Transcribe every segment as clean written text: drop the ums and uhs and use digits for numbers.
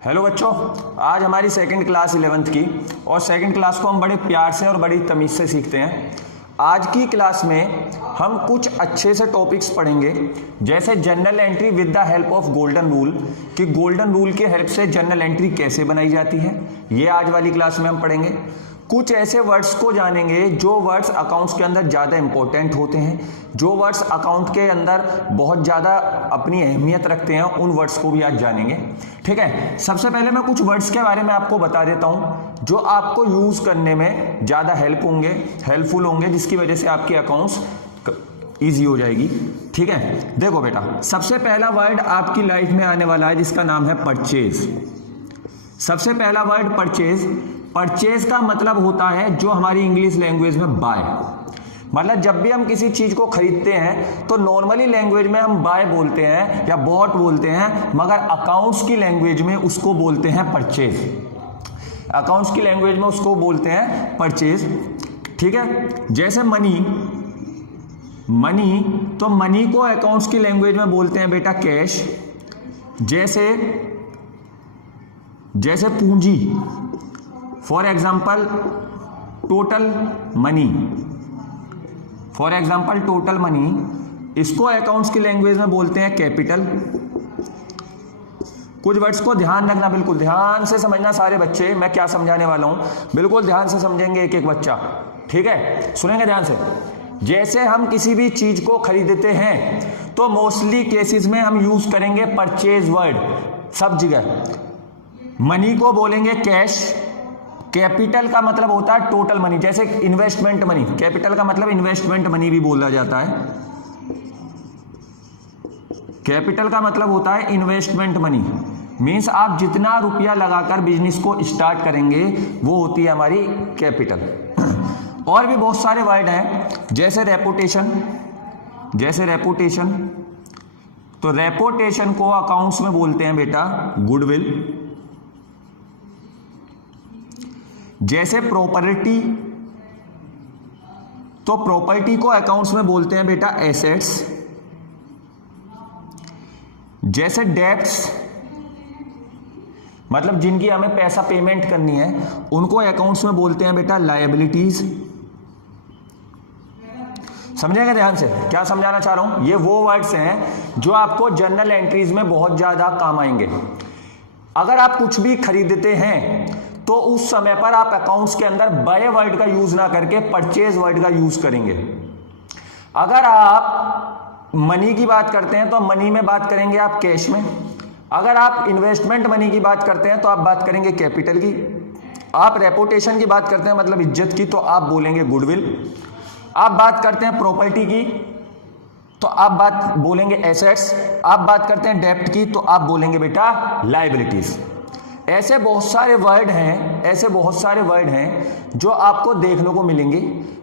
Hello बच्चों, आज हमारी सेकंड क्लास 11th की और सेकंड क्लास को हम बड़े प्यार से और बड़ी तमीज़ से सीखते हैं। आज की क्लास में हम कुछ अच्छे से टॉपिक्स पढ़ेंगे, जैसे general entry with the help of golden rule, कि गोल्डन रूल के हेल्प से जनरल एंट्री कैसे बनाई जाती है, ये आज वाली क्लास में हम पढ़ेंगे। कुछ ऐसे वर्ड्स को जानेंगे जो वर्ड्स अकाउंट्स के अंदर ज़्यादा इंपॉर्टेंट होते हैं, जो वर्ड्स अकाउंट के अंदर बहुत ज़्यादा अपनी अहमियत रखते हैं, उन वर्ड्स को भी आज जानेंगे। ठीक है, सबसे पहले मैं कुछ वर्ड्स के बारे में आपको बता देता हूं जो आपको यूज़ करने में ज़्यादा हेल्पफुल होंगे, जिसकी वजह से आपके अकाउंट्स ईजी हो जाएगी। ठीक है, देखो बेटा, सबसे पहला वर्ड आपकी लाइफ में आने वाला है जिसका नाम है परचेज। सबसे पहला वर्ड परचेज। परचेज का मतलब होता है जो हमारी इंग्लिश लैंग्वेज में बाय, मतलब जब भी हम किसी चीज को खरीदते हैं तो नॉर्मली लैंग्वेज में हम बाय बोलते हैं या बॉट बोलते हैं, मगर अकाउंट्स की लैंग्वेज में उसको बोलते हैं परचेज। अकाउंट्स की लैंग्वेज में उसको बोलते हैं परचेज। ठीक है, जैसे मनी, तो मनी को अकाउंट्स की लैंग्वेज में बोलते हैं बेटा कैश। जैसे पूंजी, फॉर एग्जाम्पल टोटल मनी, इसको अकाउंट्स की लैंग्वेज में बोलते हैं कैपिटल। कुछ वर्ड्स को ध्यान रखना, बिल्कुल ध्यान से समझना सारे बच्चे, मैं क्या समझाने वाला हूं बिल्कुल ध्यान से समझेंगे एक एक बच्चा। ठीक है, सुनेंगे ध्यान से। जैसे हम किसी भी चीज को खरीदते हैं तो मोस्टली केसेस में हम यूज करेंगे परचेज वर्ड सब जगह। मनी को बोलेंगे कैश। कैपिटल का मतलब होता है टोटल मनी, जैसे इन्वेस्टमेंट मनी, कैपिटल का मतलब इन्वेस्टमेंट मनी भी बोला जाता है। कैपिटल का मतलब होता है इन्वेस्टमेंट मनी, मींस आप जितना रुपया लगाकर बिजनेस को स्टार्ट करेंगे वो होती है हमारी कैपिटल। और भी बहुत सारे वर्ड हैं, जैसे रेपुटेशन। तो रेपुटेशन को अकाउंट्स में बोलते हैं बेटा गुडविल। जैसे प्रॉपर्टी, तो प्रॉपर्टी को अकाउंट्स में बोलते हैं बेटा एसेट्स। जैसे डेब्ट्स, मतलब जिनकी हमें पैसा पेमेंट करनी है, उनको अकाउंट्स में बोलते हैं बेटा लायबिलिटीज। समझेंगे ध्यान से क्या समझाना चाह रहा हूं। ये वो वर्ड्स हैं जो आपको जर्नल एंट्रीज में बहुत ज्यादा काम आएंगे। अगर आप कुछ भी खरीदते हैं तो उस समय पर आप अकाउंट्स के अंदर बाय वर्ड का यूज ना करके परचेज वर्ड का यूज करेंगे। अगर आप मनी की बात करते हैं तो मनी में बात करेंगे आप कैश में। अगर आप इन्वेस्टमेंट मनी की बात करते हैं तो आप बात करेंगे कैपिटल की। आप रेपुटेशन की बात करते हैं मतलब इज्जत की, तो आप बोलेंगे गुडविल। आप बात करते हैं प्रॉपर्टी की तो आप बात बोलेंगे एसेट्स। आप बात करते हैं डेब्ट की तो आप बोलेंगे बेटा लायबिलिटीज। ऐसे बहुत सारे वर्ड हैं जो आपको देखने को मिलेंगे,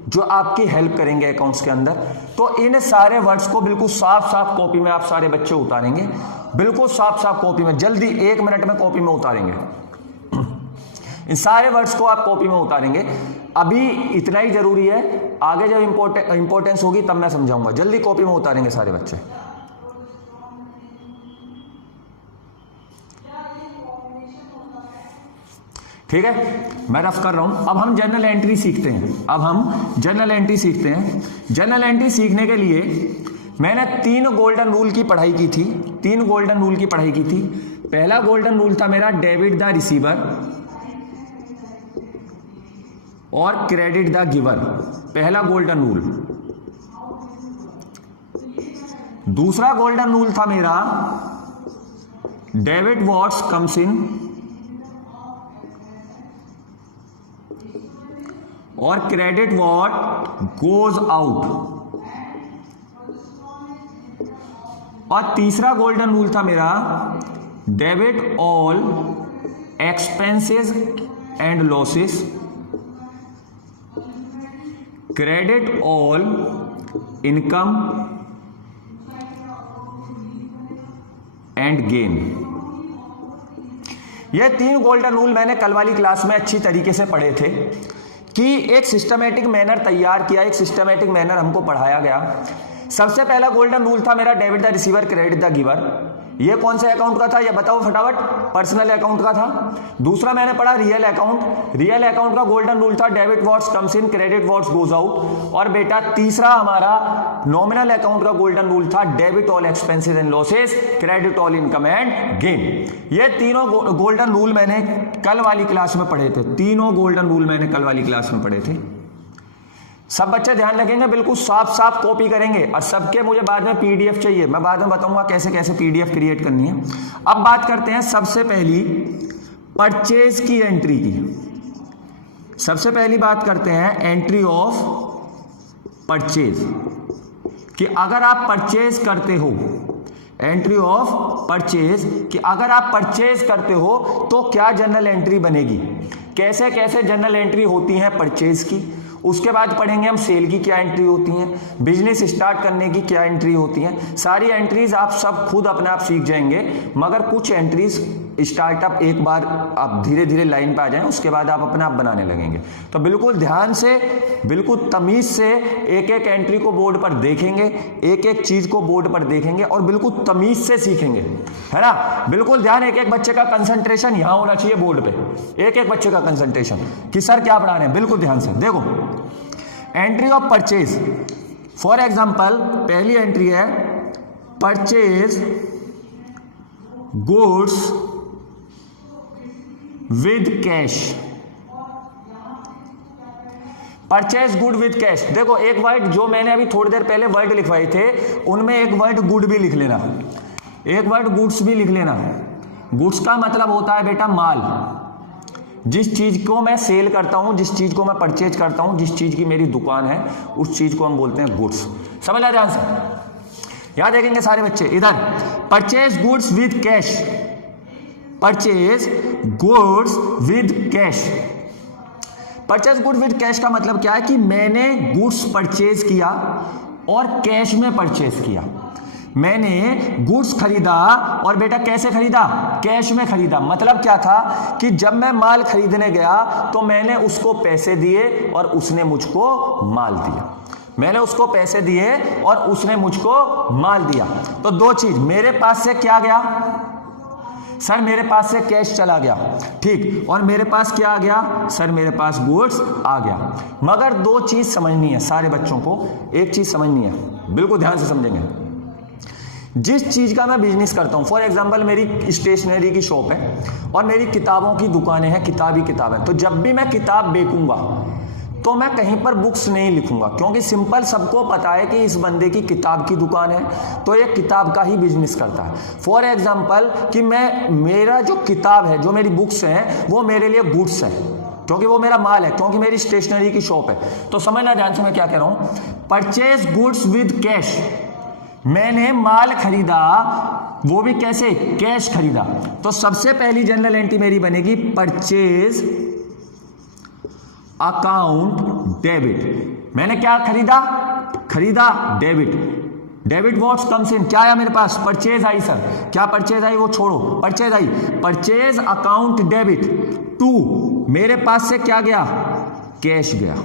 जो आपकी हेल्प करेंगे अकाउंट्स के अंदर। तो इन सारे वर्ड्स को बिल्कुल साफ साफ कॉपी में आप सारे बच्चे उतारेंगे, बिल्कुल साफ साफ कॉपी में, जल्दी 1 मिनट में कॉपी में उतारेंगे। इन सारे वर्ड्स को आप कॉपी में उतारेंगे। अभी इतना ही जरूरी है, आगे जब इंपॉर्टेंस होगी तब मैं समझाऊंगा। जल्दी कॉपी में उतारेंगे सारे बच्चे। ठीक है, मैं रफ कर रहा हूं। अब हम जर्नल एंट्री सीखते हैं। जर्नल एंट्री सीखने के लिए मैंने 3 गोल्डन रूल की पढ़ाई की थी। पहला गोल्डन रूल था मेरा डेबिट द रिसीवर और क्रेडिट द गिवर, पहला गोल्डन रूल। दूसरा गोल्डन रूल था मेरा डेबिट व्हाट्स कम्स इन और क्रेडिट व्हाट गोज आउट। और तीसरा गोल्डन रूल था मेरा debit all expenses and losses, credit all income and gain. ये 3 गोल्डन रूल मैंने कल वाली क्लास में अच्छी तरीके से पढ़े थे कि एक सिस्टमैटिक मैनर तैयार किया, एक सिस्टमैटिक मैनर हमको पढ़ाया गया। सबसे पहला गोल्डन रूल था मेरा debit the receiver credit the giver. ये कौन से अकाउंट का था, ये बताओ फटाफट, पर्सनल अकाउंट का था। दूसरा मैंने पढ़ा रियल अकाउंट, रियल अकाउंट का गोल्डन रूल था debit what's comes in credit what's goes out. और बेटा तीसरा हमारा नॉमिनल अकाउंट का गोल्डन रूल था debit all expenses and losses, credit all income and gain. ये तीनों गोल्डन रूल मैंने कल वाली क्लास में पढ़े थे, तीनों गोल्डन रूल मैंने कल वाली क्लास में पढ़े थे। सब बच्चे ध्यान रखेंगे, बिल्कुल साफ साफ कॉपी करेंगे, और सबके मुझे बाद में पीडीएफ चाहिए, मैं बाद में बताऊंगा कैसे कैसे पीडीएफ क्रिएट करनी है। अब बात करते हैं सबसे पहली परचेज की एंट्री की। सबसे पहली बात करते हैं एंट्री ऑफ परचेज, कि अगर आप परचेज करते हो, एंट्री ऑफ परचेज, कि अगर आप परचेज करते हो तो क्या जनरल एंट्री बनेगी, कैसे कैसे जनरल एंट्री होती है परचेज की। उसके बाद पढ़ेंगे हम सेल की क्या एंट्री होती हैं, बिजनेस स्टार्ट करने की क्या एंट्री होती हैं। सारी एंट्रीज आप सब खुद अपने आप सीख जाएंगे, मगर कुछ एंट्रीज स्टार्टअप एक बार आप धीरे धीरे लाइन पे आ जाएं, उसके बाद आप अपने आप बनाने लगेंगे। तो बिल्कुल ध्यान से, बिल्कुल तमीज से एक एक एंट्री को बोर्ड पर देखेंगे, एक एक चीज को बोर्ड पर देखेंगे और बिल्कुल तमीज से सीखेंगे, है ना। बिल्कुल ध्यान, एक एक बच्चे का कंसंट्रेशन यहां होना चाहिए बोर्ड पे, एक एक बच्चे का कंसंट्रेशन कि सर क्या पढ़ा रहे हैं। बिल्कुल ध्यान से देखो, entry of purchase, for example पहली एंट्री है purchase goods with cash. Purchase good with cash, देखो एक वर्ड जो मैंने अभी थोड़ी देर पहले वर्ड लिखवाए थे उनमें एक वर्ड गुड भी लिख लेना, एक वर्ड गुड्स भी लिख लेना। गुड्स का मतलब होता है बेटा माल, जिस चीज को मैं सेल करता हूं, जिस चीज को मैं परचेज करता हूं, जिस चीज की मेरी दुकान है, उस चीज को हम बोलते हैं गुड्स। समझ आ ध्यान से, याद देखेंगे सारे बच्चे इधर। Purchase goods with cash, purchase goods with cash. Purchase good with cash का मतलब क्या है कि मैंने गुड्स परचेज किया और कैश में परचेज किया। मैंने गुड्स खरीदा और बेटा कैसे खरीदा, कैश में खरीदा। मतलब क्या था कि जब मैं माल खरीदने गया तो मैंने उसको पैसे दिए और उसने मुझको माल दिया, मैंने उसको पैसे दिए और उसने मुझको माल दिया। तो दो चीज, मेरे पास से क्या गया सर, मेरे पास से कैश चला गया, ठीक, और मेरे पास क्या आ गया सर, मेरे पास गुड्स आ गया। मगर दो चीज समझनी है सारे बच्चों को, एक चीज समझनी है, बिल्कुल ध्यान से समझेंगे। जिस चीज का मैं बिजनेस करता हूं, फॉर एग्जांपल मेरी स्टेशनरी की शॉप है और मेरी किताबों की दुकानें हैं, किताबी किताबें, तो जब भी मैं किताब बेचूंगा तो मैं कहीं पर बुक्स नहीं लिखूंगा, क्योंकि सिंपल सबको पता है कि इस बंदे की किताब की दुकान है तो ये किताब का ही बिजनेस करता है। फॉर एग्जांपल कि मैं, मेरा जो किताब है, जो मेरी बुक्स हैं, वो मेरे लिए गुड्स है, क्योंकि वो मेरा माल है, क्योंकि मेरी स्टेशनरी की शॉप है। तो समझना ध्यान से मैं क्या कह रहा हूं, परचेज गुड्स विद कैश, मैंने माल खरीदा, वो भी कैसे, कैश खरीदा। तो सबसे पहली जनरल एंट्री मेरी बनेगी परचेज अकाउंट डेबिट। मैंने क्या खरीदा, खरीदा debit, debit what's comes in, क्या आया मेरे पास, परचेज आई सर, क्या परचेज आई वो छोड़ो, परचेज आई, परचेज अकाउंट डेबिट टू, मेरे पास से क्या गया, कैश गया।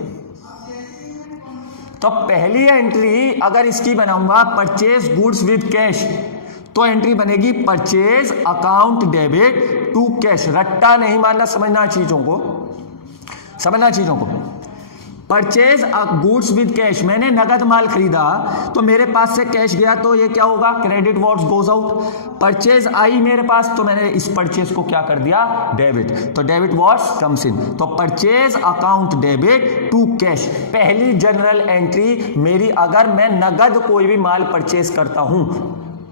तो पहली एंट्री अगर इसकी बनाऊंगा परचेज गुड्स विद कैश, तो एंट्री बनेगी purchase account debit to cash. रट्टा नहीं मारना, समझना चीजों को, समझना चीजों को। परचेज गुड्स विद कैश, मैंने नगद माल खरीदा तो मेरे पास से कैश गया, तो ये क्या होगा, credit what's goes out. Purchase आई मेरे पास तो मैंने इस परचेज को क्या कर दिया, डेबिट, तो डेबिट व्हाट्स कम्स इन। तो purchase account debit to cash, पहली जनरल एंट्री मेरी। अगर मैं नगद कोई भी माल परचेज करता हूं,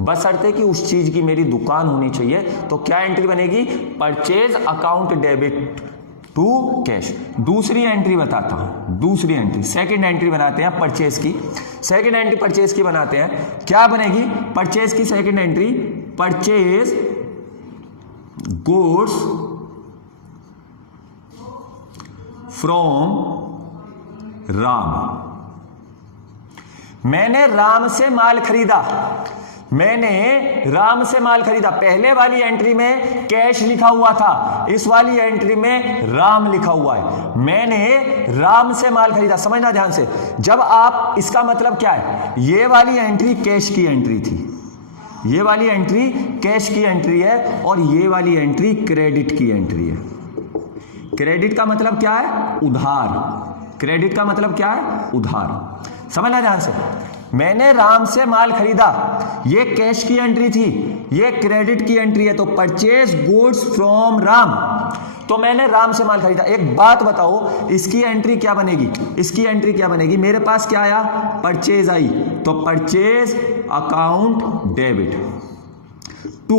बशर्ते कि उस चीज की मेरी दुकान होनी चाहिए, तो क्या एंट्री बनेगी, purchase account debit to cash. दूसरी एंट्री बताता हूं, दूसरी एंट्री, सेकंड एंट्री बनाते हैं परचेज की। सेकंड एंट्री परचेज की बनाते हैं, क्या बनेगी परचेज की second entry, purchase goods from Ram. मैंने राम से माल खरीदा, मैंने राम से माल खरीदा। पहले वाली एंट्री में कैश लिखा हुआ था, इस वाली एंट्री में राम लिखा हुआ है। मैंने राम से माल खरीदा, समझना ध्यान से। जब आप, इसका मतलब क्या है, ये वाली एंट्री कैश की एंट्री थी, ये वाली एंट्री कैश की एंट्री है और ये वाली एंट्री क्रेडिट की एंट्री है। क्रेडिट का मतलब क्या है? उधार। क्रेडिट का मतलब क्या है? उधार। समझना ध्यान से। मैंने राम से माल खरीदा, ये कैश की एंट्री थी, ये क्रेडिट की एंट्री है, तो परचेज गुड्स फ्रॉम राम, तो मैंने राम से माल खरीदा। एक बात बताओ, इसकी एंट्री क्या बनेगी? इसकी एंट्री क्या बनेगी? मेरे पास क्या आया? परचेज आई, तो परचेज अकाउंट डेबिट। 2,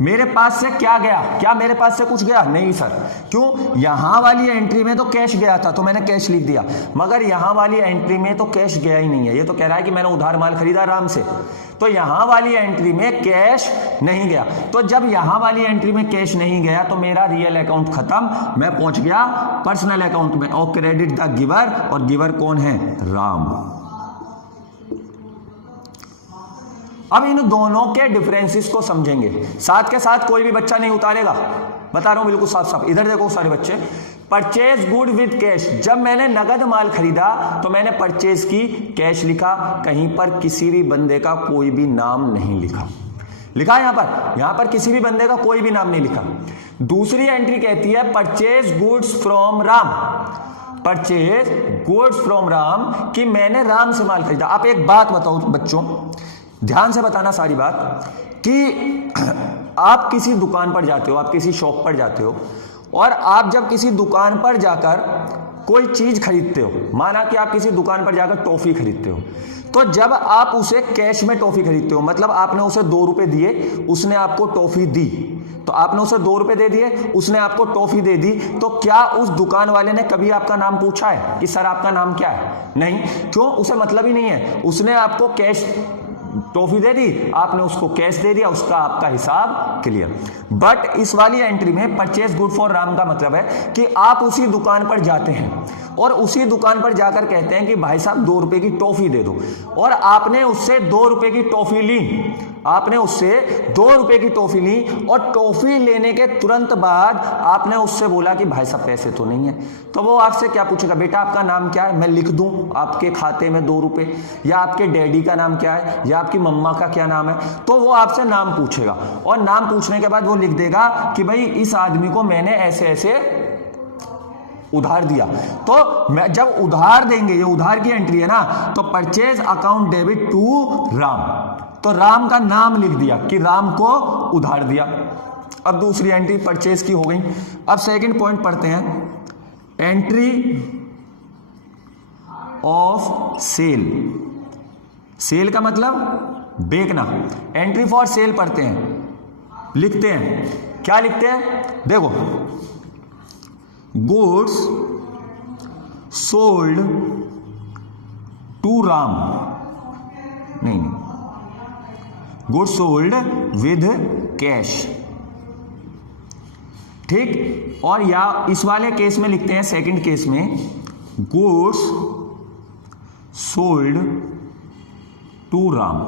मेरे पास से क्या गया? क्या मेरे पास से कुछ गया? नहीं सर। क्यों? यहां वाली एंट्री में तो कैश गया था, तो मैंने कैश लिख दिया, मगर यहां वाली एंट्री में तो कैश गया ही नहीं है। ये तो कह रहा है कि मैंने उधार माल खरीदा राम से, तो यहां वाली एंट्री में कैश नहीं गया। तो जब यहां वाली एंट्री में कैश नहीं गया तो मेरा रियल अकाउंट खत्म, मैं पहुंच गया पर्सनल अकाउंट में, और क्रेडिट द गिवर, और गिवर कौन है? राम। अब इन दोनों के डिफरेंसेस को समझेंगे, साथ के साथ कोई भी बच्चा नहीं उतारेगा, बता रहा हूं बिल्कुल साफ साफ। इधर देखो सारे बच्चे, परचेज गुड विद कैश, जब मैंने नगद माल खरीदा तो मैंने परचेज की कैश लिखा, कहीं पर किसी भी बंदे का कोई भी नाम नहीं लिखा। लिखा यहां पर किसी भी बंदे का कोई भी नाम नहीं लिखा। दूसरी एंट्री कहती है purchase goods from Ram, purchase goods from Ram, कि मैंने राम से माल खरीदा। आप एक बात बताओ बच्चों, ध्यान से बताना सारी बात, कि आप किसी दुकान पर जाते हो, आप किसी शॉप पर जाते हो, और आप जब किसी दुकान पर जाकर कोई चीज खरीदते हो, माना कि आप किसी दुकान पर जाकर टॉफी खरीदते हो, तो जब आप उसे कैश में टॉफी खरीदते हो, मतलब आपने उसे 2 रुपए दिए, उसने आपको टॉफी दी, तो आपने उसे 2 रुपए दे दिए, उसने आपको टॉफी दे दी, तो क्या उस दुकान वाले ने कभी आपका नाम पूछा है कि सर आपका नाम क्या है? नहीं। क्यों? उसे मतलब ही नहीं है। उसने आपको कैश टॉफी दे दी, आपने उसको कैश दे दिया, उसका आपका हिसाब क्लियर। बट इस वाली एंट्री में परचेज गुड फॉर राम का मतलब है कि आप उसी दुकान पर जाते हैं और उसी दुकान पर जाकर कहते हैं कि भाई साहब 2 रुपए की टॉफी दे दो, और आपने उससे 2 रुपए की टॉफी ली, आपने उससे 2 रुपए की टॉफी ली, और टॉफी लेने के तुरंत बाद आपने उससे बोला कि भाई साहब पैसे तो नहीं है, तो वो आपसे क्या पूछेगा? बेटा आपका नाम क्या है? मैं लिख दूं आपके खाते में 2 रुपए, या आपके डैडी का नाम क्या है, या आपकी मम्मा का क्या नाम है? तो वो आपसे नाम पूछेगा, और नाम पूछने के बाद वो लिख देगा कि भाई इस आदमी को मैंने ऐसे ऐसे उधार दिया। तो मैं जब उधार देंगे, ये उधार की एंट्री है ना, तो purchase account debit to Ram, तो राम का नाम लिख दिया कि राम को उधार दिया। अब दूसरी एंट्री परचेज की हो गई। अब सेकंड पॉइंट पढ़ते हैं, एंट्री ऑफ सेल। सेल का मतलब बेचना। एंट्री फॉर सेल पढ़ते हैं, लिखते हैं, क्या लिखते हैं? देखो, गुड्स सोल्ड टू राम, नहीं, गुड्स सोल्ड विद कैश, ठीक। और या इस वाले केस में लिखते हैं, सेकंड केस में, गुड्स सोल्ड टू राम।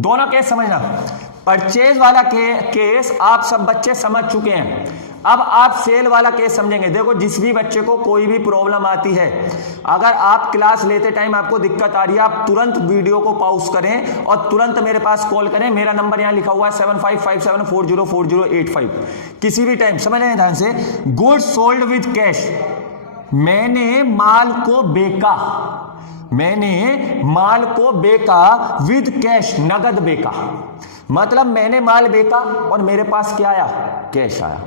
दोनों केस समझना। परचेज वाला केस आप सब बच्चे समझ चुके हैं। अब आप सेल वाला केस समझेंगे। देखो, जिस भी बच्चे को कोई भी प्रॉब्लम आती है, अगर आप क्लास लेते टाइम आपको दिक्कत आ रही है, आप तुरंत वीडियो को पॉज करें और तुरंत मेरे पास कॉल करें। मेरा नंबर यहां लिखा हुआ है 7557404085। किसी भी टाइम, समझ लें ध्यान से। गुड्स सोल्ड विद कैश, मैंने माल को बेचा, मैंने माल को बेचा विद कैश, नगद बेचा, मतलब मैंने माल बेचा और मेरे पास क्या आया? कैश आया।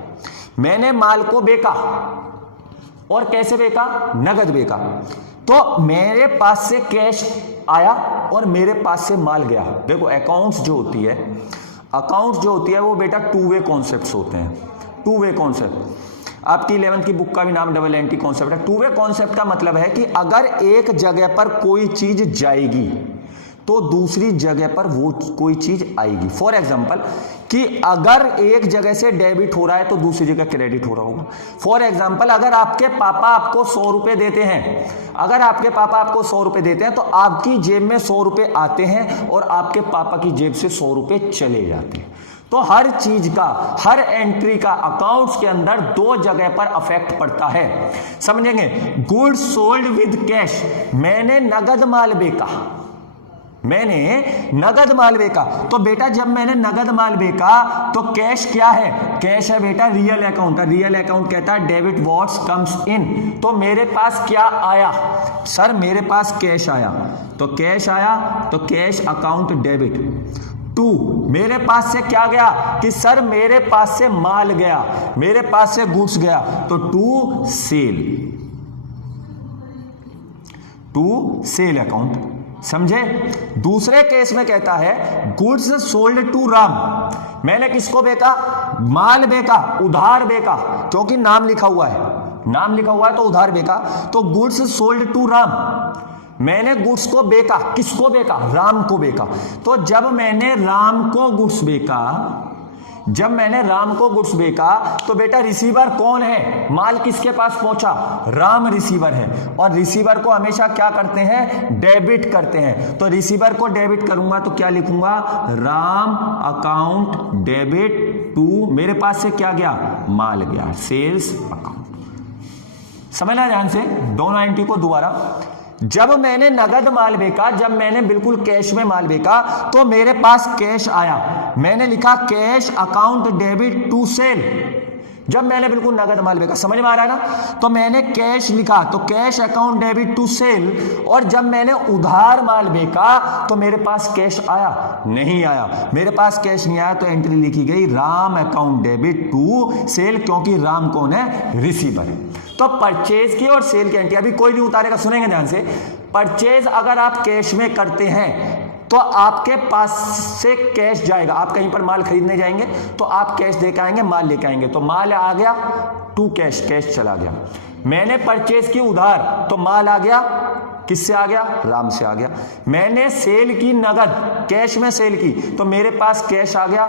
मैंने माल को बेचा और कैसे बेचा? नगद बेचा। तो मेरे पास से कैश आया और मेरे पास से माल गया। देखो, अकाउंट्स जो होती है, अकाउंट्स जो होती है वो बेटा 2 वे कॉन्सेप्ट्स होते हैं। 2 वे कॉन्सेप्ट, आपकी 11th की बुक का भी नाम डबल एंटी कॉन्सेप्ट है। 2 वे कॉन्सेप्ट का मतलब है कि अगर एक जगह पर कोई चीज जाएगी तो दूसरी जगह पर वो कोई चीज आएगी। फॉर एग्जाम्पल, कि अगर एक जगह से डेबिट हो रहा है तो दूसरी जगह क्रेडिट हो रहा होगा। फॉर एग्जाम्पल, अगर आपके पापा आपको 100 रुपए देते हैं, अगर आपके पापा आपको 100 रुपए देते हैं, तो आपकी जेब में 100 रुपए आते हैं और आपके पापा की जेब से 100 रुपए चले जाते हैं। तो हर चीज का, हर एंट्री का अकाउंट्स के अंदर 2 जगह पर अफेक्ट पड़ता है। समझेंगे? गुड्स सोल्ड विद कैश, मैंने नगद माल बेचा, मैंने नगद माल बेचा। तो बेटा जब मैंने नगद माल बेचा तो कैश क्या है? कैश है बेटा रियल अकाउंट। रियल अकाउंट कहता है डेबिट व्हाट्स कम्स इन। तो मेरे पास क्या आया? सर मेरे पास कैश आया। तो कैश आया तो कैश अकाउंट डेबिट। टू मेरे पास से क्या गया? कि सर मेरे पास से माल गया, मेरे पास से गुड्स गया, तो to sale. To sale account. समझे? दूसरे केस में कहता है गुड्स सोल्ड टू राम। मैंने किसको बेचा? माल बेचा, उधार बेचा, क्योंकि नाम लिखा हुआ है, नाम लिखा हुआ है तो उधार बेचा। तो गुड्स सोल्ड टू राम, मैंने गुड्स को बेचा। किसको बेचा? राम को बेचा। तो जब मैंने राम को गुड्स बेचा, जब मैंने राम को गुड्स बेचा तो बेटा रिसीवर कौन है? माल किसके पास पहुंचा? राम रिसीवर है। और रिसीवर को हमेशा क्या करते हैं? डेबिट करते हैं। तो रिसीवर को डेबिट करूंगा तो क्या लिखूंगा? राम अकाउंट डेबिट टू, मेरे पास से क्या गया? माल गया, सेल्स अकाउंट। समझना ध्यान से दोनों एंट्री को दोबारा। जब मैंने नगद माल बेचा, जब मैंने बिल्कुल कैश में माल बेचा तो मेरे पास कैश आया, मैंने लिखा cash account debit to sale. जब मैंने बिल्कुल नगद माल बेचा, समझ में आ रहा है ना? तो मैंने कैश लिखा तो cash account debit to sale. और जब मैंने उधार माल बेचा तो मेरे पास कैश आया? नहीं आया। मेरे पास कैश नहीं आया तो एंट्री लिखी गई Ram account debit to sale, क्योंकि राम कौन है? रिसीवर है। तो परचेज की और सेल की एंट्री अभी कोई नहीं उतारेगा, सुनेंगे ध्यान से। परचेज अगर आप कैश में करते हैं तो आपके पास से कैश जाएगा। आप कहीं पर माल खरीदने जाएंगे तो आप कैश देकर आएंगे, माल लेकर आएंगे। तो माल आ गया टू कैश, कैश चला गया। मैंने परचेज की उधार तो माल आ गया, किससे आ गया? राम से आ गया। मैंने सेल की नगद, कैश में सेल की, तो मेरे पास कैश आ गया,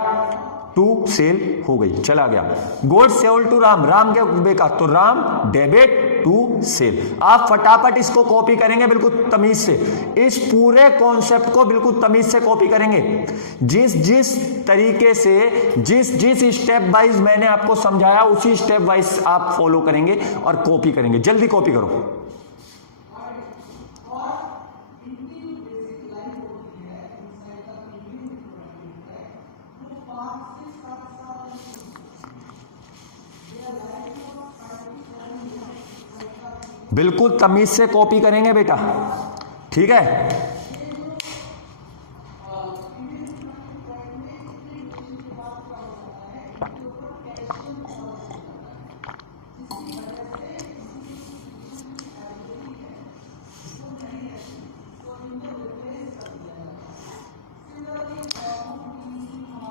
टू सेल हो गई, चला गया। Goods sold to Ram, Ram के बेचा तो राम डेबिट टू सेल। आप फटाफट इसको कॉपी करेंगे बिल्कुल तमीज से, इस पूरे कॉन्सेप्ट को बिल्कुल तमीज से कॉपी करेंगे। जिस जिस तरीके से, जिस जिस स्टेप वाइज मैंने आपको समझाया उसी स्टेप वाइज आप फॉलो करेंगे और कॉपी करेंगे। जल्दी कॉपी करो। बिल्कुल तमीज से कॉपी करेंगे बेटा, ठीक है?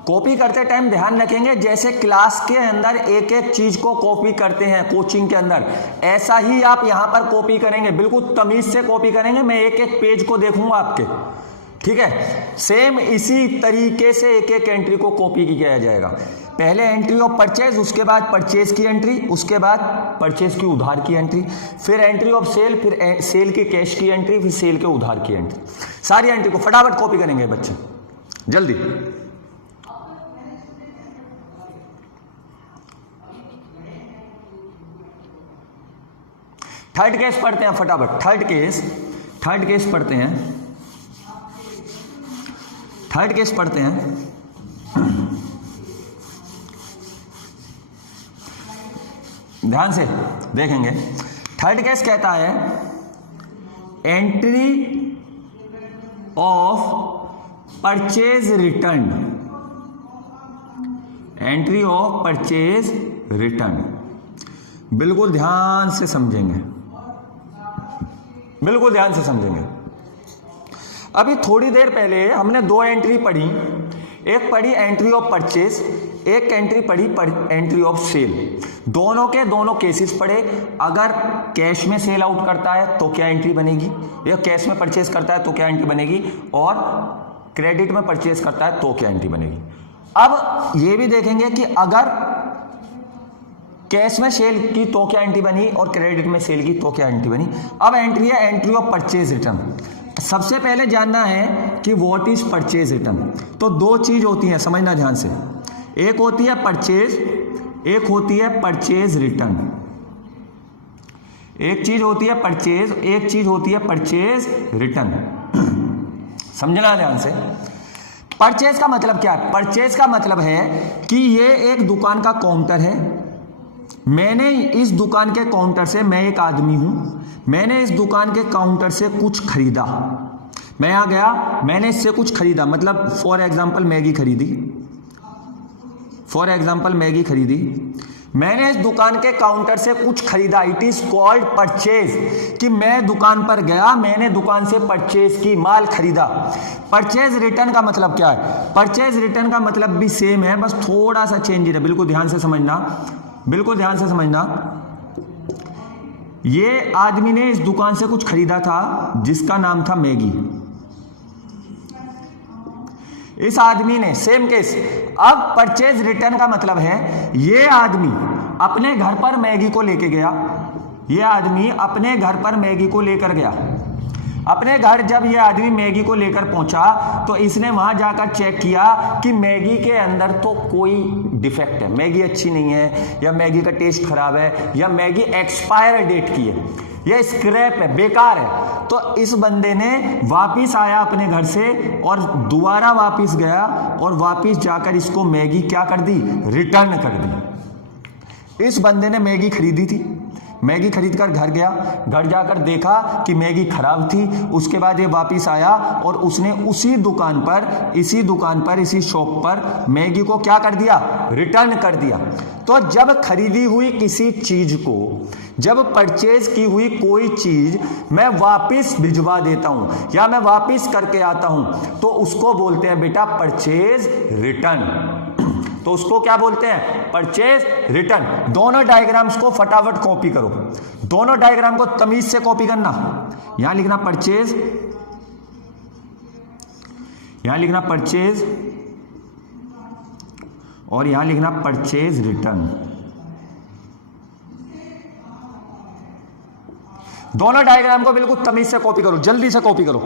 कॉपी करते टाइम ध्यान रखेंगे, जैसे क्लास के अंदर एक एक चीज को कॉपी करते हैं कोचिंग के अंदर, ऐसा ही आप यहां पर कॉपी करेंगे। बिल्कुल तमीज से कॉपी करेंगे। मैं एक एक पेज को देखूंगा आपके, ठीक है? सेम इसी तरीके से एक एक एंट्री को कॉपी किया जाएगा। पहले एंट्री ऑफ परचेज, उसके बाद परचेज की एंट्री, उसके बाद परचेज की उधार की एंट्री, फिर एंट्री ऑफ सेल, फिर सेल की कैश की एंट्री, फिर सेल के उधार की एंट्री। सारी एंट्री को फटाफट कॉपी करेंगे बच्चे, जल्दी। थर्ड केस पढ़ते हैं फटाफट। थर्ड केस पढ़ते हैं। थर्ड केस पढ़ते हैं। ध्यान से देखेंगे। थर्ड केस कहता है entry of purchase return, entry of purchase return. बिल्कुल ध्यान से समझेंगे, बिल्कुल ध्यान से समझेंगे। अभी थोड़ी देर पहले हमने दो एंट्री पढ़ी, एक पढ़ी एंट्री ऑफ परचेज, एक एंट्री पढ़ी एंट्री ऑफ सेल। दोनों के दोनों केसेस पढ़े। अगर कैश में सेल आउट करता है तो क्या एंट्री बनेगी, या कैश में परचेज करता है तो क्या एंट्री बनेगी, और क्रेडिट में परचेज करता है तो क्या एंट्री बनेगी। अब ये भी देखेंगे कि अगर कैश में सेल की तो क्या एंट्री बनी और क्रेडिट में सेल की तो क्या एंट्री बनी। अब एंट्री है एंट्री ऑफ परचेज रिटर्न। सबसे पहले जानना है कि व्हाट इज परचेज रिटर्न। तो दो चीज होती है, समझना ध्यान से। एक होती है परचेज, एक होती है परचेज रिटर्न। एक चीज होती है परचेज, एक चीज होती है परचेज रिटर्न। समझना ध्यान से। परचेज का मतलब क्या है? परचेज का मतलब है कि ये एक दुकान का काउंटर है, मैंने इस दुकान के काउंटर से, मैं एक आदमी हूं, मैंने इस दुकान के काउंटर से कुछ खरीदा, मैं यहां गया, मैंने इससे कुछ खरीदा, मतलब फॉर एग्जांपल मैगी खरीदी, फॉर एग्जांपल मैगी खरीदी, मैंने इस दुकान के काउंटर से कुछ खरीदा, इट इज कॉल्ड परचेज, कि मैं दुकान पर गया, मैंने दुकान से परचेज की, माल खरीदा। परचेज रिटर्न का मतलब क्या है? परचेज रिटर्न का मतलब भी सेम है, बस थोड़ा सा चेंज है, बिल्कुल ध्यान से समझना, बिल्कुल ध्यान से समझना। ये आदमी ने इस दुकान से कुछ खरीदा था जिसका नाम था मैगी, इस आदमी ने, सेम केस। अब परचेज रिटर्न का मतलब है ये आदमी अपने घर पर मैगी को लेके गया, ये आदमी अपने घर पर मैगी को लेकर गया, अपने घर जब ये आदमी मैगी को लेकर पहुंचा तो इसने वहां जाकर चेक किया कि मैगी के अंदर तो कोई डिफेक्ट है, मैगी अच्छी नहीं है, या मैगी का टेस्ट खराब है, या मैगी एक्सपायर डेट की है, ये स्क्रैप है, बेकार है। तो इस बंदे ने वापिस आया अपने घर से और दोबारा वापिस गया और वापिस जाकर इसको मैगी क्या कर दी? रिटर्न कर दी। इस बंदे ने मैगी खरीदी थी, मैगी खरीदकर घर गया, घर जाकर देखा कि मैगी खराब थी, उसके बाद ये वापिस आया और उसने उसी दुकान पर, इसी शॉप पर मैगी को क्या कर दिया? रिटर्न कर दिया। तो जब खरीदी हुई किसी चीज को, जब परचेज की हुई कोई चीज मैं वापिस भिजवा देता हूं या मैं वापिस करके आता हूं तो उसको बोलते हैं बेटा परचेज रिटर्न। तो उसको क्या बोलते हैं? Purchase return. दोनों डायग्राम्स को फटाफट कॉपी करो, दोनों डायग्राम को तमीज से कॉपी करना। यहां लिखना परचेज, यहां लिखना परचेज, और यहां लिखना परचेज रिटर्न। दोनों डायग्राम को बिल्कुल तमीज से कॉपी करो, जल्दी से कॉपी करो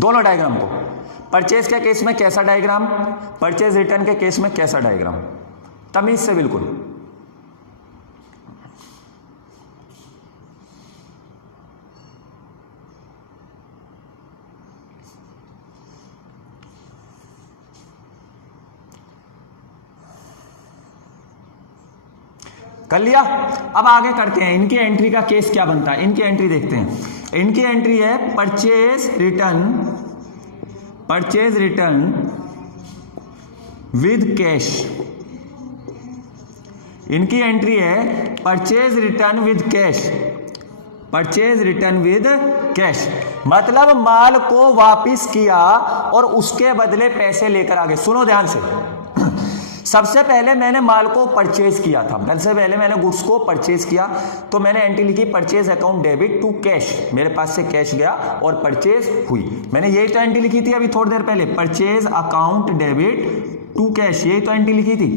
दोनों डायग्राम को। परचेज के केस में कैसा डायग्राम, परचेज रिटर्न के केस में कैसा डायग्राम, तमीज से बिल्कुल। कर लिया? अब आगे करते हैं, इनकी एंट्री का केस क्या बनता है, इनकी एंट्री देखते हैं। इनकी एंट्री है purchase return, purchase return with cash. इनकी एंट्री है purchase return with cash, purchase return with cash, मतलब माल को वापिस किया और उसके बदले पैसे लेकर आ गए। सुनो ध्यान से, सबसे पहले मैंने माल को परचेज किया था, सबसे पहले मैंने गुड्स को परचेज किया, तो मैंने एंट्री लिखी purchase account debit to cash, मेरे पास से कैश गया और परचेज हुई। मैंने यही तो एंट्री लिखी थी अभी थोड़ी देर पहले, purchase account debit to cash, यही तो एंट्री लिखी थी।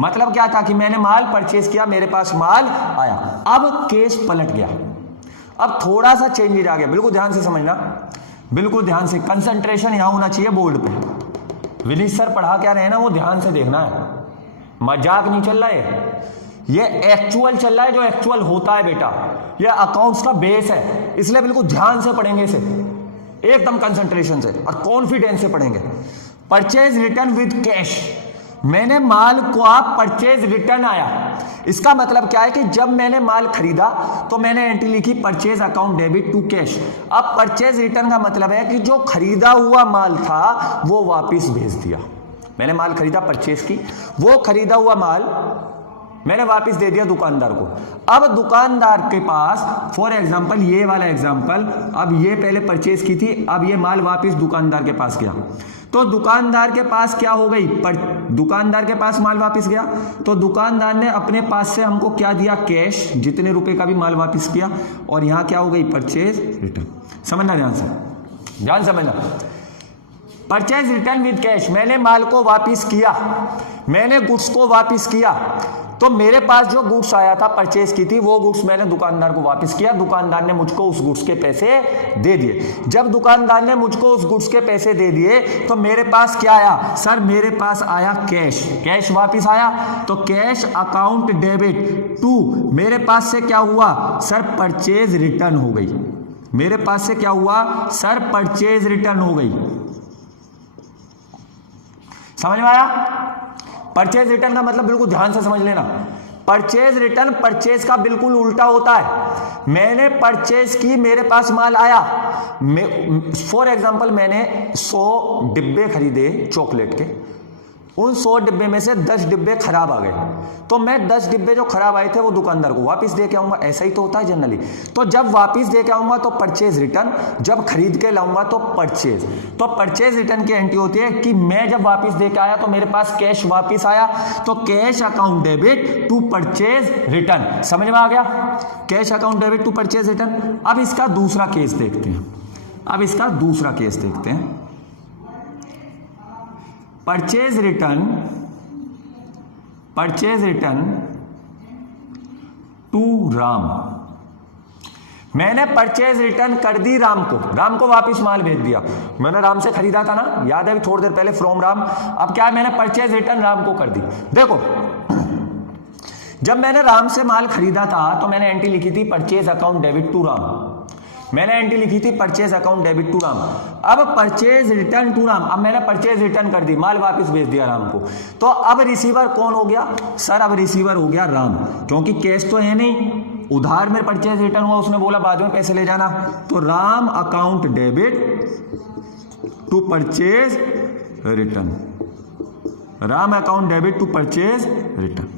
मतलब क्या था कि मैंने माल परचेज किया, मेरे पास माल आया। अब केस पलट गया, अब थोड़ा सा चेंज आ गया, बिल्कुल ध्यान से समझना, बिल्कुल ध्यान से, कंसंट्रेशन यहां होना चाहिए बोर्ड पे। विनीत सर पढ़ा क्या रहे हैं ना, वो ध्यान से देखना है, मजाक नहीं चल रहा है, ये एक्चुअल चल रहा है, जो एक्चुअल होता है बेटा, ये अकाउंट्स का बेस है, इसलिए बिल्कुल ध्यान से पढ़ेंगे इसे, एकदम कंसंट्रेशन से और कॉन्फिडेंस से पढ़ेंगे। परचेज रिटर्न विद कैश, मैंने माल को आप परचेज रिटर्न आया, इसका मतलब क्या है कि जब मैंने माल खरीदा तो मैंने एंट्री लिखी purchase account debit to cash. अब परचेज रिटर्न का मतलब है कि जो खरीदा हुआ माल था वो वापस भेज दिया। मैंने माल खरीदा, परचेज की, वो खरीदा हुआ माल मैंने वापस दे दिया दुकानदार को। अब दुकानदार के पास, फॉर एग्जांपल ये वाला एग्जांपल, अब ये पहले परचेज की थी, अब ये माल वापस दुकानदार के पास गया, तो दुकानदार के पास क्या हो गई, दुकानदार के पास माल वापस गया, तो दुकानदार ने अपने पास से हमको क्या दिया, कैश, जितने रुपए का भी माल वापस किया, और यहां क्या हो गई, परचेज रिटर्न। समझना ध्यान से, ध्यान समझना, परचेज रिटर्न विद कैश, मैंने माल को वापस किया, मैंने गुड्स को वापस किया, तो मेरे पास जो गुड्स आया था, परचेज की थी, वो गुड्स मैंने दुकानदार को वापस किया, दुकानदार ने मुझको उस गुड्स के पैसे दे दिए। जब दुकानदार ने मुझको उस गुड्स के पैसे दे दिए तो मेरे पास क्या आया, सर मेरे पास आया कैश, कैश वापस आया, तो कैश अकाउंट डेबिट टू, मेरे पास से क्या हुआ, सर परचेज रिटर्न हो गई, मेरे पास से क्या हुआ, सर परचेज रिटर्न हो गई। समझ में आया? परचेज रिटर्न का मतलब बिल्कुल ध्यान से समझ लेना, परचेज रिटर्न परचेज का बिल्कुल उल्टा होता है। मैंने परचेज की, मेरे पास माल आया, फॉर एग्जांपल मैंने 100 डिब्बे खरीदे चॉकलेट के, उन 100 डिब्बे में से 10 डिब्बे खराब आ गए, तो मैं 10 डिब्बे जो खराब आए थे वो दुकानदार को वापस दे के आऊंगा। ऐसा ही तो होता है जनरली। तो जब वापस दे के आऊंगा तो परचेज रिटर्न, जब खरीद के लाऊंगा तो परचेज। तो परचेज रिटर्न की एंट्री होती है कि मैं जब वापस दे के आया तो मेरे पास कैश वापस आया, तो cash account debit to purchase return. समझ में आ गया? Cash account debit to purchase return. अब इसका दूसरा केस देखते हैं, अब इसका दूसरा केस देखते हैं। Purchase return to Ram. मैंने परचेज रिटर्न कर दी राम को वापस माल भेज दिया। मैंने राम से खरीदा था ना, याद है अभी थोड़ी देर पहले, फ्रॉम राम। अब क्या है, मैंने परचेज रिटर्न राम को कर दी। देखो, जब मैंने राम से माल खरीदा था तो मैंने एंट्री लिखी थी purchase account debit to Ram, मैंने एंट्री लिखी थी purchase account debit to Ram. अब परचेज रिटर्न टू राम, अब मैंने परचेज रिटर्न कर दी, माल वापस भेज दिया राम को। तो अब रिसीवर कौन हो गया सर? अब रिसीवर हो गया राम, क्योंकि कैश तो है नहीं, उधार में परचेज रिटर्न हुआ, उसने बोला बाद में पैसे ले जाना। तो Ram account debit to purchase return, Ram account debit to purchase return.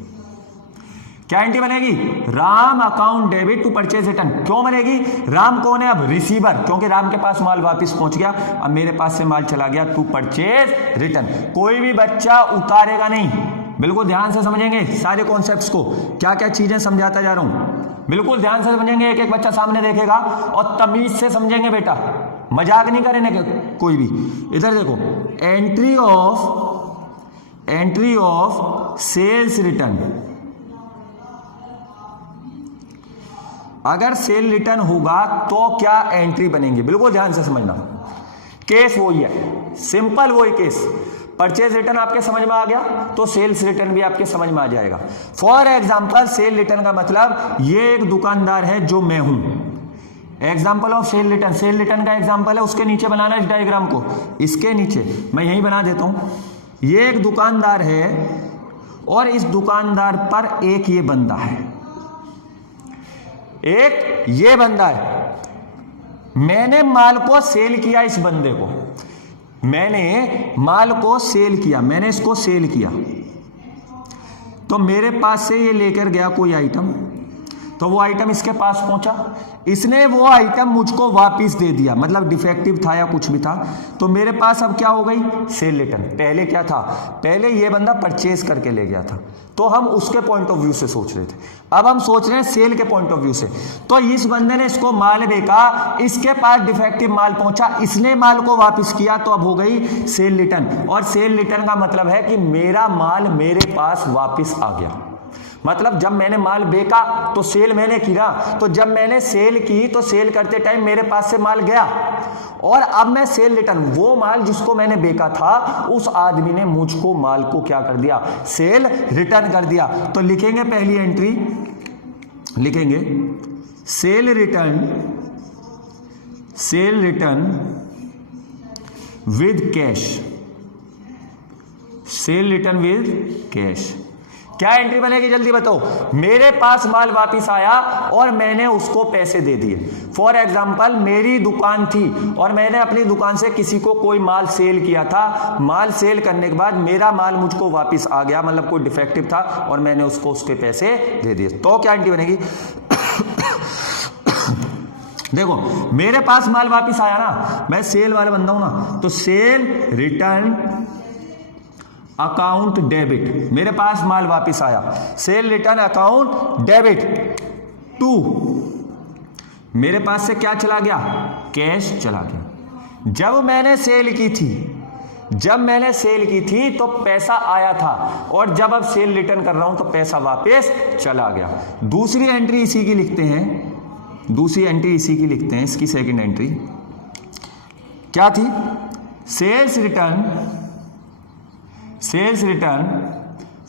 क्या एंट्री बनेगी? Ram account debit to purchase return. क्यों बनेगी? राम कौन है? अब रिसीवर, क्योंकि राम के पास माल वापस पहुंच गया, अब मेरे पास से माल चला गया टू परचेज रिटर्न। कोई भी बच्चा उतारेगा नहीं, बिल्कुल ध्यान से समझेंगे सारे कॉन्सेप्ट्स को, क्या क्या चीजें समझाता जा रहा हूं, बिल्कुल ध्यान से समझेंगे। एक एक बच्चा सामने देखेगा और तमीज से समझेंगे बेटा, मजाक नहीं करेंगे कोई भी। इधर देखो, एंट्री ऑफ सेल्स रिटर्न। अगर सेल रिटर्न होगा तो क्या एंट्री बनेंगी, बिल्कुल ध्यान से समझना। केस वही है, सिंपल वही केस। परचेज रिटर्न आपके समझ में आ गया तो सेल्स रिटर्न भी आपके समझ में आ जाएगा। फॉर एग्जांपल, सेल रिटर्न का मतलब ये एक दुकानदार है जो मैं हूं। एग्जांपल ऑफ सेल रिटर्न का एग्जांपल है, उसके नीचे बनाना इस डायग्राम को, इसके नीचे मैं यही बना देता हूं। ये एक दुकानदार है और इस दुकानदार पर एक ये बंदा है, एक ये बंदा है। मैंने माल को सेल किया, इस बंदे को मैंने माल को सेल किया, मैंने इसको सेल किया, तो मेरे पास से ये लेकर गया कोई आइटम, तो वो आइटम इसके पास पहुंचा, इसने वो आइटम मुझको वापस दे दिया, मतलब डिफेक्टिव था या कुछ भी था, तो मेरे पास अब क्या हो गई? Cell return. पहले क्या था? पहले ये बंदा परचेज करके ले गया था, तो हम उसके पॉइंट ऑफ व्यू से सोच रहे थे। अब हम सोच रहे हैं सेल के पॉइंट ऑफ व्यू से। तो इस बंदे ने इसको माल बेचा, इसके पास डिफेक्टिव माल पहुंचा, इसने माल को वापस किया, तो अब हो गई सेल रिटर्न। और सेल रिटर्न का मतलब है कि मेरा माल मेरे पास वापस आ गया। मतलब जब मैंने माल बेचा तो सेल मैंने की ना, तो जब मैंने सेल की तो सेल करते टाइम मेरे पास से माल गया, और अब मैं सेल रिटर्न, वो माल जिसको मैंने बेचा था उस आदमी ने मुझको माल को क्या कर दिया? सेल रिटर्न कर दिया। तो लिखेंगे पहली एंट्री, लिखेंगे cell return with cash, cell return with cash. क्या एंट्री बनेगी जल्दी बताओ? मेरे पास माल वापस आया और मैंने उसको पैसे दे दिए। फॉर एग्जांपल, मेरी दुकान थी और मैंने अपनी दुकान से किसी को कोई माल सेल किया था, माल सेल करने के बाद मेरा माल मुझको वापस आ गया, मतलब कोई डिफेक्टिव था और मैंने उसको उसके पैसे दे दिए, तो क्या एंट्री बनेगी? देखो, मेरे पास माल वापस आया ना, मैं सेल वाला बंदा हूं ना, तो सेल रिटर्न अकाउंट डेबिट, मेरे पास माल वापस आया, sale return account debit to, मेरे पास से क्या चला गया? कैश चला गया। जब मैंने सेल की थी तो पैसा आया था, और जब अब सेल रिटर्न कर रहा हूं तो पैसा वापस चला गया। दूसरी एंट्री इसी की लिखते हैं, इसकी सेकंड एंट्री क्या थी? Sales return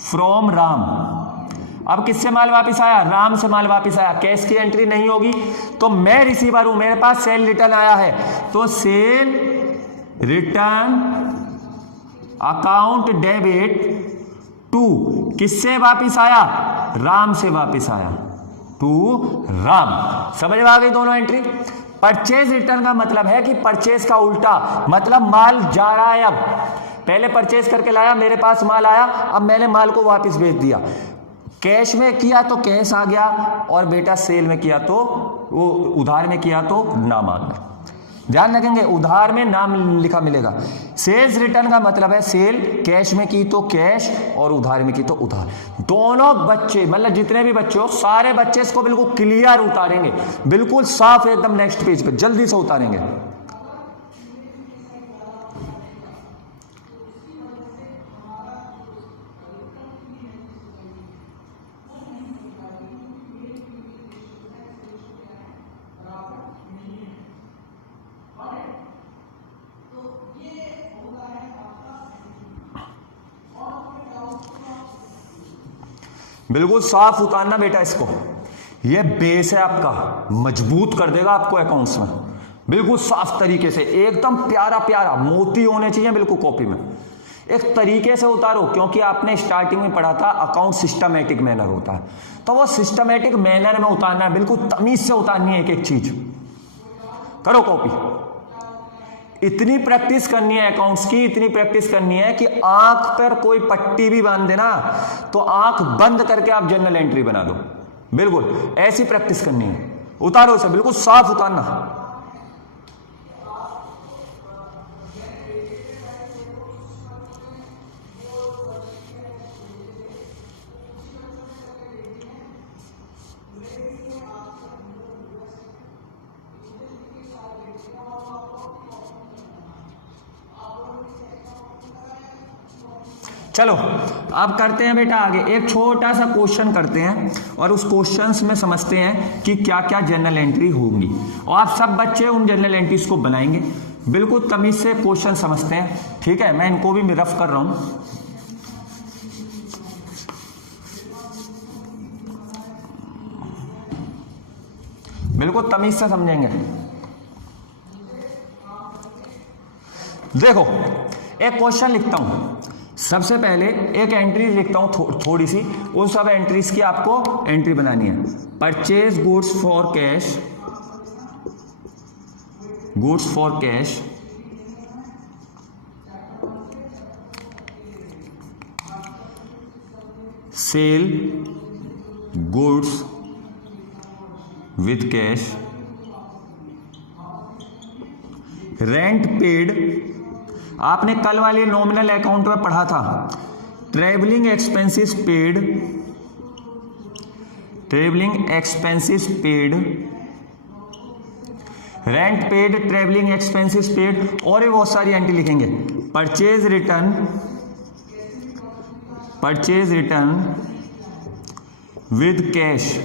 from Ram. अब किससे माल वापस आया? राम से माल वापस आया, कैश की एंट्री नहीं होगी, तो मैं रिसीवर हूं, मेरे पास सेल रिटर्न आया है, तो sale return account debit to, किससे वापिस आया? राम से वापिस आया, टू राम। समझ में आ गई दोनों एंट्री। परचेज रिटर्न का मतलब है कि परचेज का उल्टा, मतलब माल जा रहा है, अब पहले परचेज करके लाया, मेरे पास माल आया, अब मैंने माल को वापस भेज दिया। कैश में किया तो कैश आ गया, और बेटा सेल में किया तो वो उधार में किया तो नाम आ गया। ध्यान रखेंगे, उधार में नाम लिखा मिलेगा। सेल्स रिटर्न का मतलब है सेल, कैश में की तो कैश और उधार में की तो उधार। दोनों बच्चे, मतलब जितने भी बच्चे हो, सारे बच्चे इसको बिल्कुल क्लियर उतारेंगे, बिल्कुल साफ एकदम नेक्स्ट पेज पे जल्दी से उतारेंगे। बिल्कुल साफ उतारना बेटा इसको, ये बेस है आपका, मजबूत कर देगा आपको अकाउंट्स में। बिल्कुल साफ तरीके से, एकदम प्यारा प्यारा मोती होने चाहिए बिल्कुल कॉपी में। एक तरीके से उतारो, क्योंकि आपने स्टार्टिंग में पढ़ा था अकाउंट सिस्टमैटिक मैनर होता है, तो वो सिस्टमैटिक मैनर में उतारना है, बिल्कुल तमीज से उतारनी है एक एक चीज। करो कॉपी। इतनी प्रैक्टिस करनी है अकाउंट्स की, इतनी प्रैक्टिस करनी है कि आंख पर कोई पट्टी भी बांध देना तो आंख बंद करके आप जर्नल एंट्री बना दो। बिल्कुल ऐसी प्रैक्टिस करनी है। उतारो इसे, बिल्कुल साफ उतारना। चलो अब करते हैं बेटा आगे, एक छोटा सा क्वेश्चन करते हैं और उस क्वेश्चंस में समझते हैं कि क्या क्या जर्नल एंट्री होंगी, और आप सब बच्चे उन जर्नल एंट्रीज को बनाएंगे। बिल्कुल तमीज से क्वेश्चन समझते हैं, ठीक है। मैं इनको भी रफ कर रहा हूं। बिल्कुल तमीज से समझेंगे। देखो एक क्वेश्चन लिखता हूं, सबसे पहले एक एंट्री लिखता हूं थोड़ी सी, उन सब एंट्रीज की आपको एंट्री बनानी है। Purchase goods for cash, goods for cash, sell goods with cash, rent paid, आपने कल वाले नॉमिनल अकाउंट में पढ़ा था, travelling expenses paid, travelling expenses paid, rent paid, travelling expenses paid, और भी बहुत सारी एंट्री लिखेंगे। Purchase return, purchase return with cash.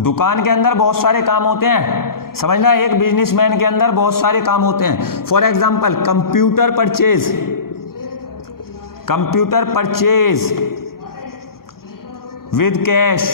दुकान के अंदर बहुत सारे काम होते हैं, समझना, एक बिजनेसमैन के अंदर बहुत सारे काम होते हैं। For example computer purchase, computer purchase with cash,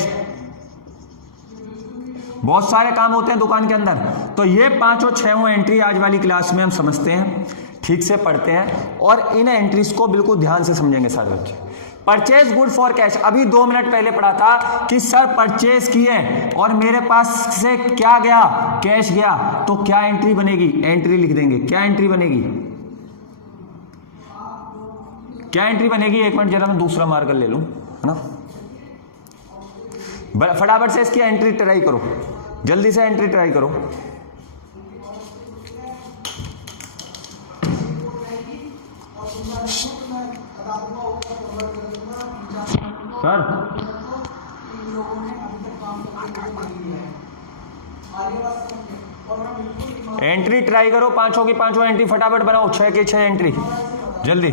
बहुत सारे काम होते हैं दुकान के अंदर। तो ये पांचों छहों एंट्री आज वाली क्लास में हम समझते हैं, ठीक से पढ़ते हैं, और इन एंट्रीज को बिल्कुल ध्यान से समझेंगे सारे बच्चे। परचेज गुड फॉर कैश, अभी 2 मिनट पहले पढ़ा था कि सर परचेज किए और मेरे पास से क्या गया, कैश गया, तो क्या एंट्री बनेगी, एंट्री लिख देंगे। क्या एंट्री बनेगी, क्या एंट्री बनेगी? एक मिनट जरा मैं दूसरा मार्कर ले लूं, है ना। फटाफट से इसकी एंट्री ट्राई करो, जल्दी से एंट्री ट्राई करो। सर एंट्री ट्राई करो, पांचों की पांचों एंट्री फटाफट बनाओ, 6 की 6 एंट्री जल्दी।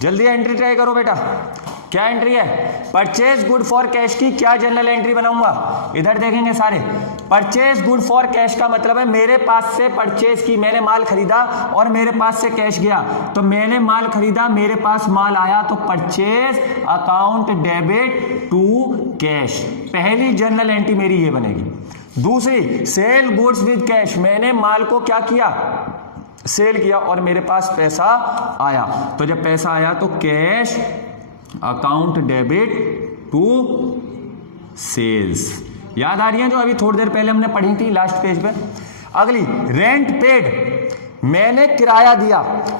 जल्दी एंट्री ट्राई करो बेटा, क्या एंट्री है? परचेज गुड फॉर कैश की क्या जनरल एंट्री बनाऊंगा? इधर देखेंगे सारे। परचेज गुड फॉर कैश का मतलब है मेरे पास से परचेज की, मैंने माल खरीदा और मेरे पास से कैश गया, तो मैंने माल खरीदा, मेरे पास माल आया, तो purchase account debit to cash, पहली जनरल एंट्री मेरी ये बनेगी। दूसरी, सेल गुड्स विद कैश, मैंने माल को क्या किया? सेल किया और मेरे पास पैसा आया, तो जब पैसा आया तो cash account debit to sales. याद आ रही है जो अभी थोड़ी देर पहले हमने पढ़ी थी लास्ट पेज पे। अगली, रेंट पेड, मैंने किराया दिया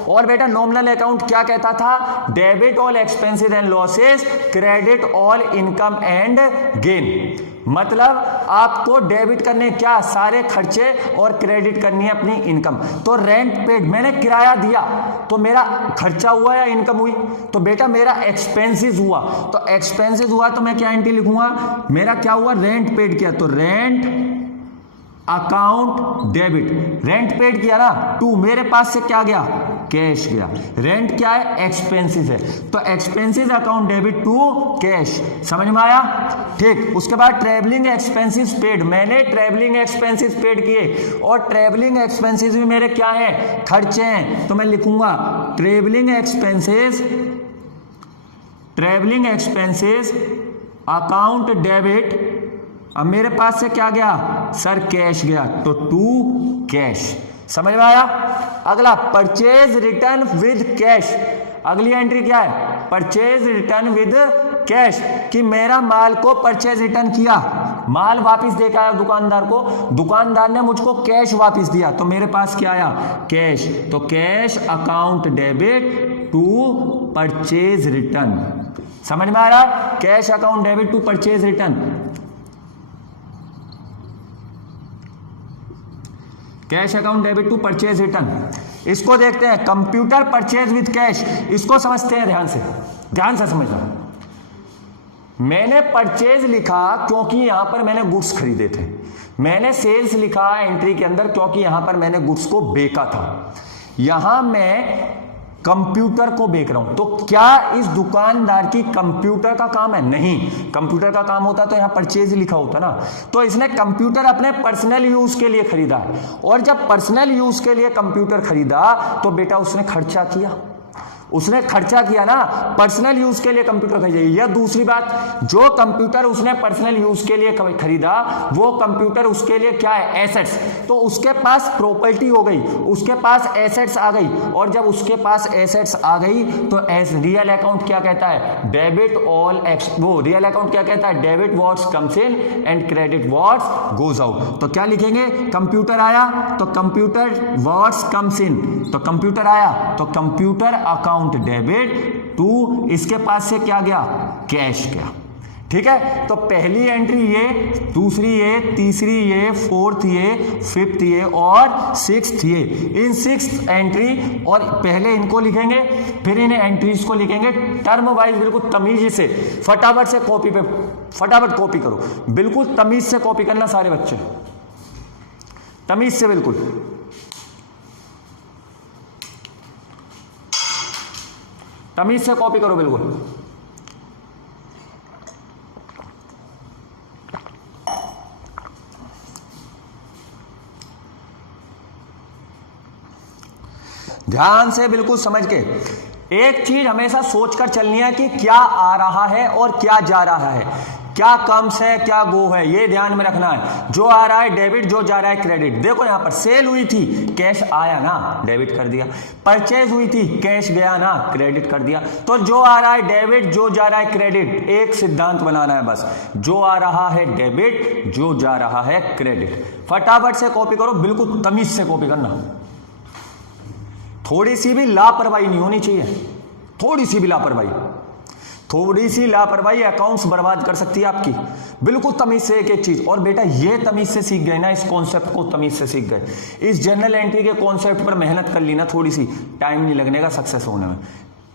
और बेटा नॉमिनल अकाउंट क्या कहता था? Debit all expenses and losses, credit all income and gain. मतलब आपको डेबिट करने क्या? सारे खर्चे, और क्रेडिट करनी है अपनी इनकम। तो रेंट पेड, मैंने किराया दिया तो मेरा खर्चा हुआ या इनकम हुई? तो बेटा मेरा एक्सपेंसेस हुआ, तो एक्सपेंसेस हुआ तो मैं क्या एंट्री लिखूंगा? मेरा क्या हुआ? रेंट पेड किया, तो rent account debit, rent paid किया ना, टू मेरे पास से क्या गया? कैश गया। रेंट क्या है? एक्सपेंसेस है, तो expenses account debit to cash. समझ में आया? ठीक। उसके बाद ट्रेवलिंग एक्सपेंसेस पेड, मैंने ट्रेवलिंग एक्सपेंसेस पेड किए और ट्रेवलिंग एक्सपेंसेस भी मेरे क्या है? खर्चे हैं, तो मैं लिखूंगा ट्रेवलिंग एक्सपेंसेस अकाउंट डेबिट। अब मेरे पास से क्या गया? सर कैश गया, तो टू कैश। समझ में आया? अगला, परचेज रिटर्न विद कैश, अगली एंट्री क्या है? परचेज रिटर्न विद कैश, कि मेरा माल को परचेज रिटर्न किया, माल वापस दे के आया दुकानदार को, दुकानदार ने मुझको कैश वापस दिया, तो मेरे पास क्या आया? कैश, तो cash account debit to purchase return. समझ में आ रहा? Cash account debit to purchase return, cash account debit to purchase return. इसको देखते हैं, कंप्यूटर परचेज विद कैश, इसको समझते हैं ध्यान से समझना। मैंने परचेज लिखा क्योंकि यहां पर मैंने गुड्स खरीदे थे, मैंने सेल्स लिखा एंट्री के अंदर क्योंकि यहां पर मैंने गुड्स को बेचा था, यहां मैं कंप्यूटर को बेच रहा हूं, तो क्या इस दुकानदार की कंप्यूटर का काम है? नहीं, कंप्यूटर का काम होता तो यहां परचेज लिखा होता ना। तो इसने कंप्यूटर अपने पर्सनल यूज के लिए खरीदा है, और जब पर्सनल यूज के लिए कंप्यूटर खरीदा तो बेटा उसने खर्चा किया, उसने खर्चा किया ना, पर्सनल यूज के लिए कंप्यूटर खरीदा। या दूसरी बात, जो कंप्यूटर उसने पर्सनल यूज के लिए खरीदा वो कंप्यूटर उसके लिए क्या है? एसेट्स, तो उसके पास प्रॉपर्टी हो गई, उसके पास एसेट्स आ गई, और जब उसके पास एसेट्स आ गई तो रियल अकाउंट क्या कहता है? डेबिट ऑल वो रियल अकाउंट क्या कहता है? Debit what's comes in and credit what's goes out. तो क्या लिखेंगे? कंप्यूटर आया तो कंप्यूटर व्हाट्स कम्स इन, तो कंप्यूटर आया तो कंप्यूटर अकाउंट डेबिट टू, इसके पास से क्या गया? कैश गया। ठीक है, तो पहली एंट्री ये, दूसरी ये, तीसरी ये, फोर्थ ये, फिफ्थ ये और सिक्स्थ ये, इन सिक्स्थ एंट्री, और पहले इनको लिखेंगे फिर इन एंट्रीज को लिखेंगे टर्म वाइज, बिल्कुल तमीज से। फटाफट से कॉपी पे फटाफट कॉपी करो, बिल्कुल तमीज से कॉपी करना सारे बच्चे, तमीज से बिल्कुल। तमीज से कॉपी करो बिल्कुल। ध्यान से बिल्कुल समझ के, एक चीज हमेशा सोचकर चलनी है कि क्या आ रहा है और क्या जा रहा है, क्या कम्स है क्या गो है, ये ध्यान में रखना है। जो आ रहा है डेबिट, जो जा रहा है क्रेडिट। देखो यहां पर सेल हुई थी, कैश आया ना, डेबिट कर दिया। परचेज हुई थी, कैश गया ना, क्रेडिट कर दिया। तो जो आ रहा है डेबिट, जो जा रहा है क्रेडिट, एक सिद्धांत बनाना है बस, जो आ रहा है डेबिट, जो जा रहा है क्रेडिट। फटाफट से कॉपी करो, बिल्कुल तमीज से कॉपी करना, थोड़ी सी भी लापरवाही नहीं होनी चाहिए, थोड़ी सी भी लापरवाही, थोड़ी सी लापरवाही अकाउंट्स बर्बाद कर सकती है आपकी। बिल्कुल तमीज से एक एक चीज। और बेटा ये तमीज से सीख गए ना, इस कॉन्सेप्ट को तमीज से सीख गए, इस जनरल एंट्री के कॉन्सेप्ट पर मेहनत कर ली ना थोड़ी सी, टाइम नहीं लगने का सक्सेस होने में।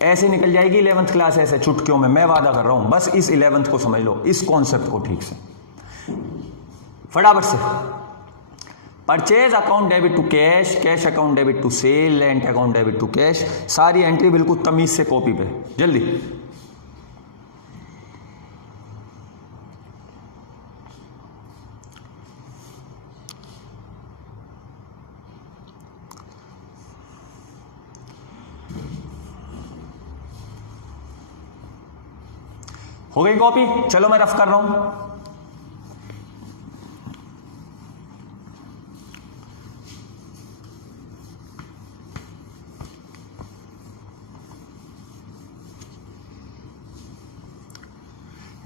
ऐसे निकल जाएगी 11th क्लास ऐसे चुटकियों में, मैं वादा कर रहा हूं। बस इस 11th को समझ लो, इस कॉन्सेप्ट को ठीक से, फटाफट से। Purchase account debit to cash, cash account debit to sale, rent account debit to cash, सारी एंट्री बिल्कुल तमीज से कॉपी पे, जल्दी। हो गई कॉपी? चलो मैं रफ कर रहा हूं।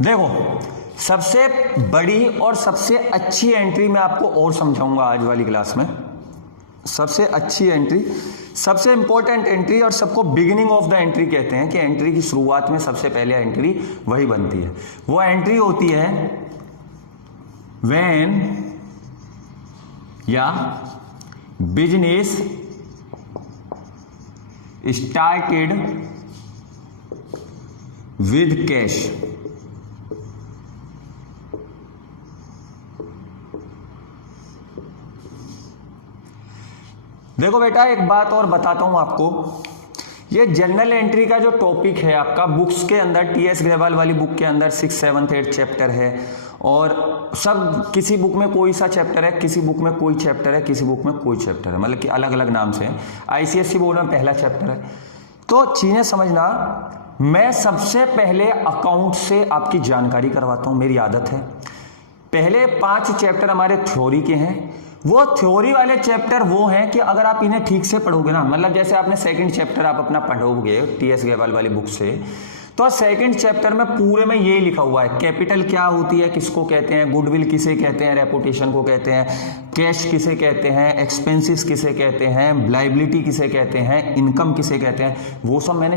देखो, सबसे बड़ी और सबसे अच्छी एंट्री मैं आपको और समझाऊंगा आज वाली क्लास में। सबसे अच्छी एंट्री, सबसे इंपॉर्टेंट एंट्री और सबको बिगिनिंग ऑफ द एंट्री कहते हैं कि एंट्री की शुरुआत में सबसे पहले एंट्री वही बनती है। वो एंट्री होती है व्हेन या बिजनेस स्टार्टेड विद कैश। देखो बेटा, एक बात और बताता हूं आपको, ये जर्नल एंट्री का जो टॉपिक है आपका बुक्स के अंदर, टीएस ग्रेवाल वाली बुक के अंदर 6, 7, 8 चैप्टर है, और सब किसी बुक में कोई सा चैप्टर है, किसी बुक में कोई चैप्टर है, किसी बुक में कोई चैप्टर है, मतलब कि अलग अलग नाम से है। आईसीएसई बोर्ड में पहला चैप्टर है। तो चीजें समझना, मैं सबसे पहले अकाउंट से आपकी जानकारी करवाता हूं, मेरी आदत है। पहले 5 चैप्टर हमारे थ्योरी के हैं। वो थ्योरी वाले चैप्टर वो हैं कि अगर आप इन्हें ठीक से पढ़ोगे ना, मतलब जैसे आपने सेकंड चैप्टर आप अपना पढ़ोगे टीएस ग्रेवाल वाली बुक से, तो सेकंड चैप्टर में पूरे में ये लिखा हुआ है, कैपिटल क्या होती है, किसको कहते हैं, गुडविल किसे कहते हैं, रेपुटेशन को कहते हैं, कैश किसे कहते हैं, एक्सपेंसेस किसे कहते हैं, लायबिलिटी किसे कहते हैं, इनकम किसे कहते हैं, वो सब मैंने